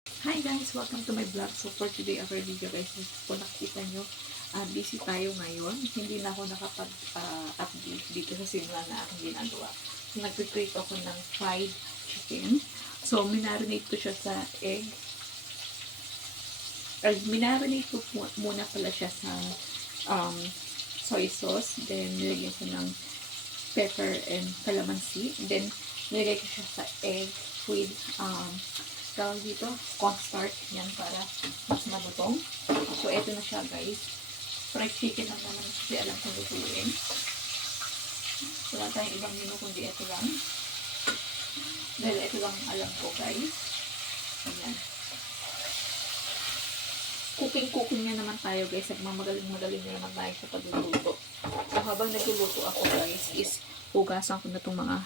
Hi guys! Welcome to my vlog. So for today, our video guys, kung nakikita nyo, busy tayo ngayon. Hindi na ako nakapag-update dito sa simula na aking ginagawa. So nag-create ako ng fried chicken. So minarinate ko siya sa egg. Minarinate ko muna pala siya sa soy sauce. Then nilagyan ko ng pepper and calamansi. Then nilagay ko siya sa egg with tawag dito, cornstarch yan para mas malutong. So, eto na siya guys. Fried chicken lang naman kasi alam kong lutuin. Wala tayong ibang menu kundi ito lang. Dahil ito lang alam ko guys. Ayan. Cooking na naman tayo guys. Magaling na naman tayo sa pagluluto. So, habang nagluluto ako guys is hugasan ko na itong mga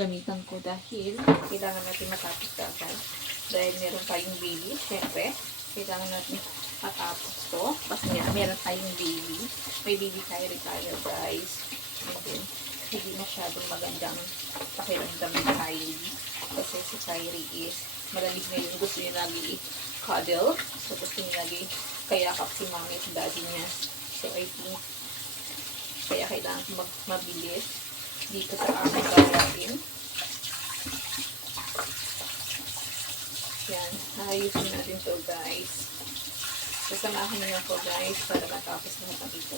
gamitan ko dahil kailangan natin matapos agad dahil meron tayong baby, syempre kailangan natin matapos to kasi meron tayong baby, may baby tayo guys, and then hindi masyadong magandang pakiramdam ni Kylie kasi si Kylie is malamig na yun, gusto niya lagi i-cuddle, so gusto niya lagi kayakap si mommy at daddy niya. So I think kaya kailangan mabilis dito sa aking gawain. Yan, ayusin natin to guys. Sasamahan niyo ako guys para matapos na ito.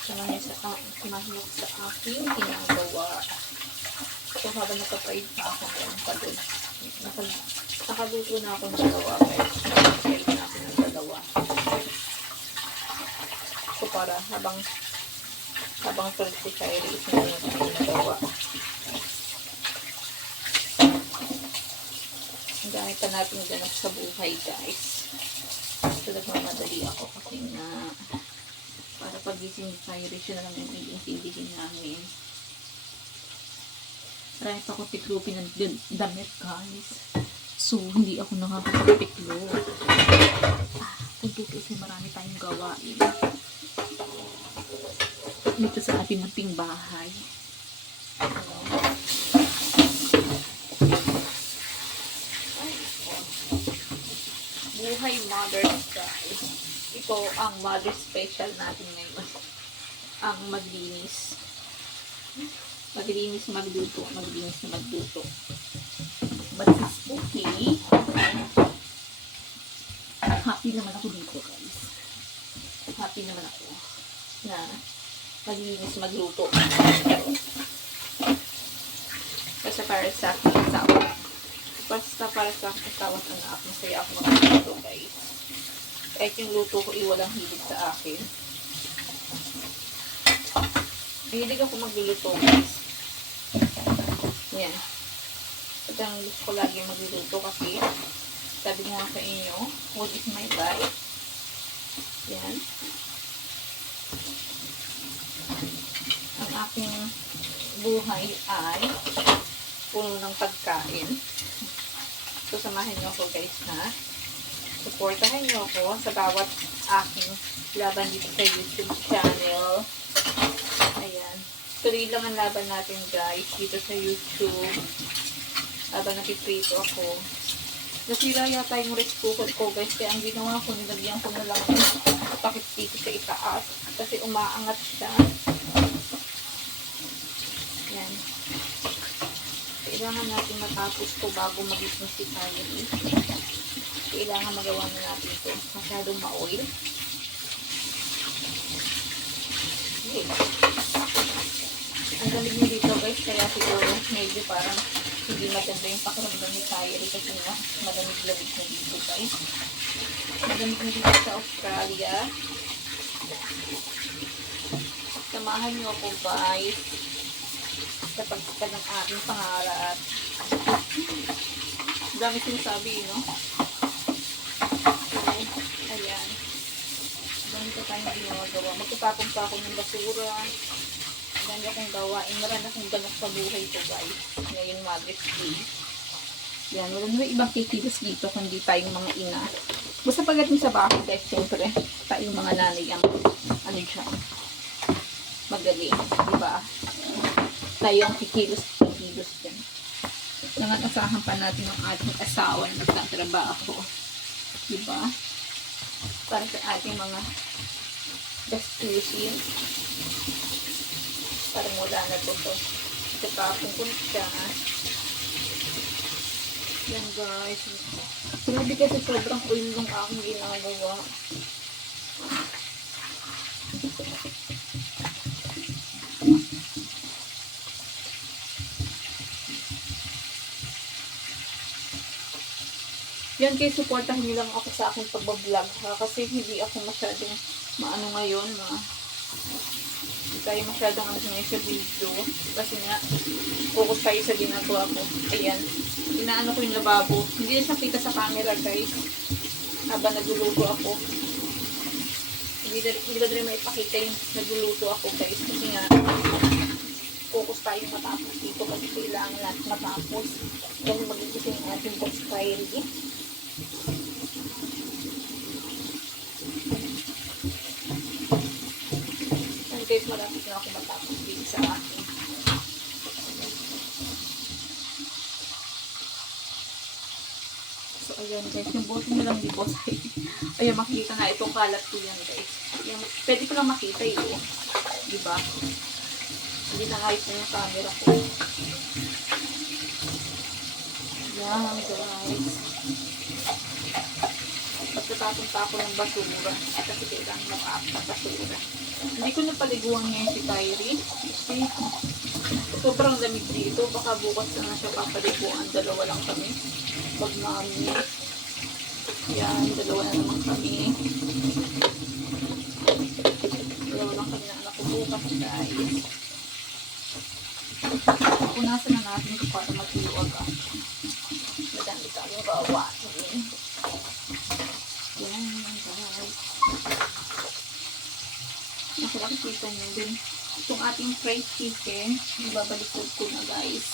Samahan niyo sa aking ginagawa. So habang nakapahid pa ako yan pa dun. Nakaluto na ako ng dalawa guys. Nakapahid na ako ng dalawa. So para habang tuloy si Kylie is na yung ginagawa. Ang dami pa natin ganap sa buhay guys. So nagmamadali ako kasi na para pagising ni Kylie siya na lang yung iintindihin namin. Marami pa akong tiklopin ng damit guys. So hindi ako nakakapagpiklo. Kung tutusin marami tayong gawain dito sa ating munting bahay. Buhay mothers guys. Ito ang mother special natin ngayon. Ang maglinis. Maglinis magluto. Maglinis na magluto. But it's okay. Happy naman ako dito guys. Happy naman ako na maglinis magluto. Kasi para sa akin asawa. Basta para sa akin asawa at anak, masaya ako magluto guys. Kahit yung luto ko walang hilig sa akin. Hilig ako magluluto guys. Yan. At ang gusto ko lagi magluluto kasi sabi nga sa inyo, food is my life. Yan. Ang aking buhay ay puno ng pagkain. So, samahan nyo ako guys na supportahan nyo ako sa bawat aking laban dito sa YouTube channel. Ayan. Tuloy lang ang laban natin guys dito sa YouTube. Habang napiprito ako. Nasira yata yung rice cooker ko guys. Kaya ang ginawa ko, nilagyan ko na lang yung pakit dito sa itaas. Kasi umaangat siya. Yan. Kailangan natin matapos ko bago mag-isip si Kylie. Kailangan magawa na natin ito. Masyadong ma-oil. Okay. Ang galing niyo dito guys. Kaya siguro medyo parang hindi maganda yung pakiramdam ni Kylie kasi nga malamig-lamig na dito guys. Malamig na dito sa Australia. Samahan niyo ako guys sa pagsikat ng aking pangarap. Dami sinasabi, no? So, ayan. Dami ko tayong ginagawa. Magtatapon pa ako ng basura. Ganda akong gawain. Marami akong ganap sa buhay ko, guys. Ngayon, Mother's Day. Yan. Wala naman ibang kikilos dito kundi tayong mga ina. Basta pagdating sa bahay, guys, siyempre, tayong mga nanay ang ano dyan. Magaling, diba? Tayo ang kikilos dyan. Nangat-asahan pa natin ang ating asawa na nagtatrabaho. Diba? Para sa ating mga gastusin. Parang wala na po to. Ikapapong ko siya. Yan guys. Sinabi kasi sobrang oil ng aking ginagawa. Yan guys, supportahan niyo lang ako sa aking pagbablog ha. Kasi hindi ako masyadong maano ngayon. Hindi tayo masyadong ano ngayon sa video. Kasi nga, focus tayo sa ginagawa ko. Ayan. Inaano ko yung lababo. Hindi na siya kita sa camera guys. Habang nagluluto ako. Hindi ko rin maipakita yung nagluluto ako guys. Kasi nga, focus tayo matapos dito. Kasi kailangan natin matapos. Dahil magigising yung ating box Kylie. And guys, malapit na ako matapos dito sa akin. So, ayan guys, yung bote nyo lang di po. Ayan, makikita nga itong kalat ko yan guys. Ayan, pwede ko lang makita yun. Diba? Hindi na ayos na yung camera ko. Ayan guys. Pagkatapunta ako ng basura. Kasi kailangan makaap ng basura. Hindi ko napaliguan ngayon si Kyrie. Kasi sobrang lamig dito. Baka bukas na siya papaliguan. Dalawa lang kami. Pag mami. Yan, dalawa na naman kami. Dalawa lang kami na anak ko bukas guys. Punasan na natin ito para magluwag ako. Madami tayong gawain. Yan guys. Nakikita nyo din. Itong ating fried chicken, ibabaliktad ko na guys.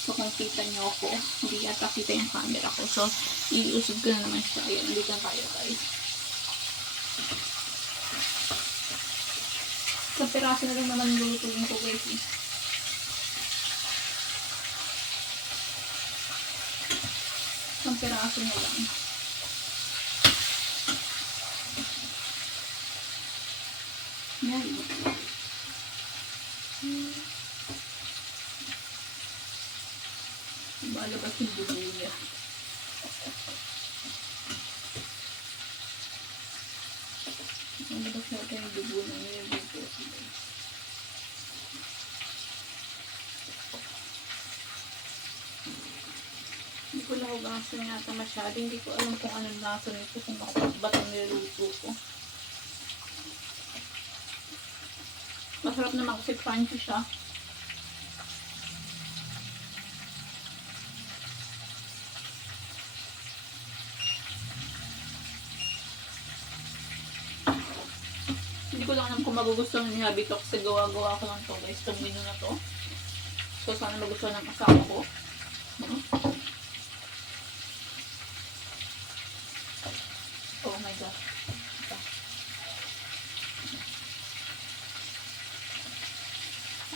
So kung kita nyo ako, hindi yata kita yung camera ko. So iusog ko na naman siya. Ayan, ulit lang tayo guys. Sa piraso na lang naman lulutuin ko guys. Sa piraso na lang. Yan. Malabas yung dugo niya. Malabas natin yung dugo na niya dito. Hindi ko nahugasan yata masyado. Hindi ko alam kung anong lasa nito. Kung ba't ang niluto ko. Masarap naman kasi crunchy siya. Hindi ko lang alam kung magugustuhan ni Habi to kasi gawa-gawa ko lang to guys. Itong menu na to. So sana magustuhan ng asawa ko. Oh my god.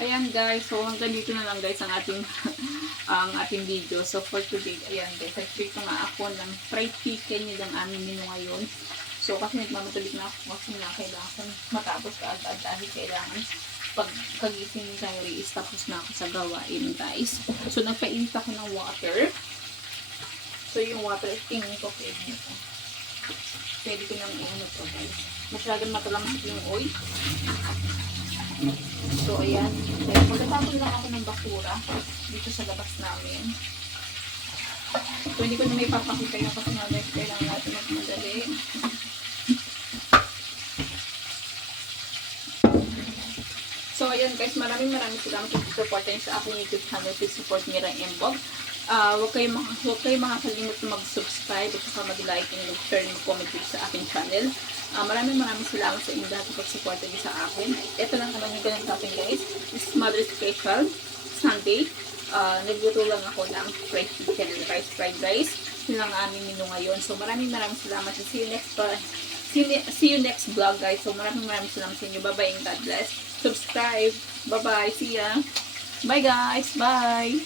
Ayan guys, so hanggang dito na lang guys ang ating video. So for today, ayan guys, nag-treat ko nga ako ng fried chicken. Yun ang aming menu ngayon. So kasi nagmamatalik na ako kasi nga kailangan matapos kaagad dahil kailangan pagkagising ni Kyrie is tapos na ako sa gawain guys. So nagpainit ako ng water. So yung water, tingin ko pwede nito. Pwede ko nang iunod ko guys. Masyadong matalamsak yung oil. So, ayan. Magtatapon lang ako ng basura dito sa labas namin. So, hindi ko na may papakita yun kasi nga guys, kailangan natin magmadali. So, ayan guys, maraming salamat sa support nyo sa aking YouTube channel. Please support Mira Embog. Huwag kayo makakalimot na mag-subscribe at saka mag-like and mag-share and mag-comment sa aking channel. Maraming salamat sa inyo dahil pag-support nyo sa akin. Ito lang naman yung ganang topping guys. This is Mother's Special Sunday. Nagluto lang ako ng fried chicken and rice fried rice. Yun lang ang aming menu ngayon. So maraming salamat. See you See you next vlog, guys. So, maraming salamat sa inyo. Bye-bye and God bless. Subscribe. Bye-bye. See ya. Bye, guys. Bye.